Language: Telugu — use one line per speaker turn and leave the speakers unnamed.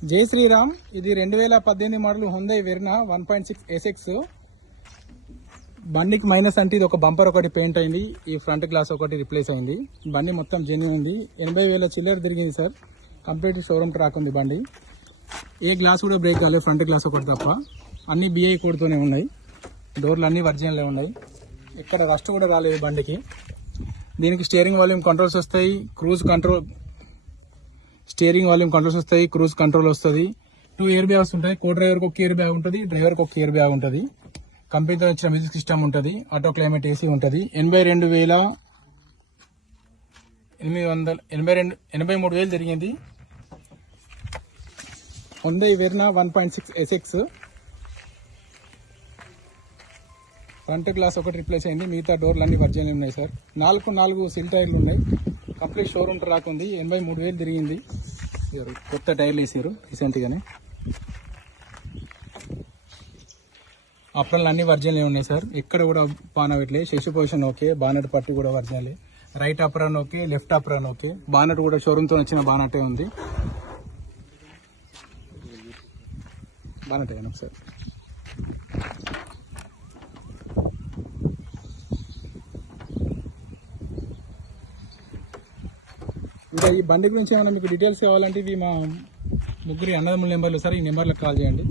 జై శ్రీరామ్. ఇది రెండు వేల పద్దెనిమిది model Hyundai Verna one point six SX బండికి మైనస్ అంటే ఇది ఒక బంపర్ ఒకటి పెయింట్ అయింది. ఈ ఫ్రంట్ గ్లాస్ ఒకటి రిప్లేస్ అయింది. బండి మొత్తం జెన్యున్ ఉంది. ఎనభై వేల చిల్లర తిరిగింది సార్ కంప్లీట్ షోరూమ్ ట్రాక్ ఉంది బండి. ఏ గ్లాస్ కూడా బ్రేక్ కాలేదు ఫ్రంట్ గ్లాస్ ఒకటి తప్ప. అన్ని బిఐ కోడ్తోనే ఉన్నాయి. డోర్లు అన్ని ఒరిజినల్ ఉన్నాయి. ఎక్కడ రస్ట్ కూడా రాలేదు బండికి. దీనికి స్టీరింగ్ వాల్యూమ్ కంట్రోల్స్ వస్తాయి. Cruise control steering volume controls వస్తాయి క్రూజ్ కంట్రోల్ వస్తుంది. టూ ఇయర్ బ్యాగ్స్ ఉంటాయి కో డ్రైవర్కి ఒక ఇయర్ బ్యాగ్ ఉంటుంది డ్రైవర్కి ఒక ఇయర్ బ్యాగ్ ఉంటుంది. కంపెనీతో వచ్చిన మ్యూజిక్ సిస్టమ్ ఉంటుంది ఆటో క్లైమేట్ ఏసీ ఉంటుంది. ఎనభై రెండు వేల ఎనిమిది వందల ఎనభై రెండు ఎనభై మూడు వేలు జరిగింది. Hyundai Verna one point six SX front glass ఒకటి రిప్లేస్ అయింది మిగతా డోర్లు అన్ని వర్జన్లు ఉన్నాయి సార్ నాలుగు నాలుగు సిల్ టైర్లు ఉన్నాయి. కంప్లీట్ షోరూమ్ ట్రాక్ ఉంది ఎనభై మూడు వేలు తిరిగింది కొత్త టైర్లు వేసారు రీసెంట్గానే. అప్రల్ అన్ని వర్జన్లే ఉన్నాయి సార్. ఎక్కడ కూడా పాన పెట్టలే శశి పొజిషన్ ఓకే బానట్ పట్టి కూడా వర్జనలే. Right apron okay left apron okay. Bonnet కూడా షోరూమ్తో వచ్చిన బానటే ఉంది. బానటే సార్? ఇంకా ఈ బండి గురించి ఏమైనా మీకు డీటెయిల్స్ కావాలంటే ఇవి మా ముగ్గురి అన్నదమ్ముల నెంబర్లు సార్ ఈ నెంబర్లకు కాల్ చేయండి.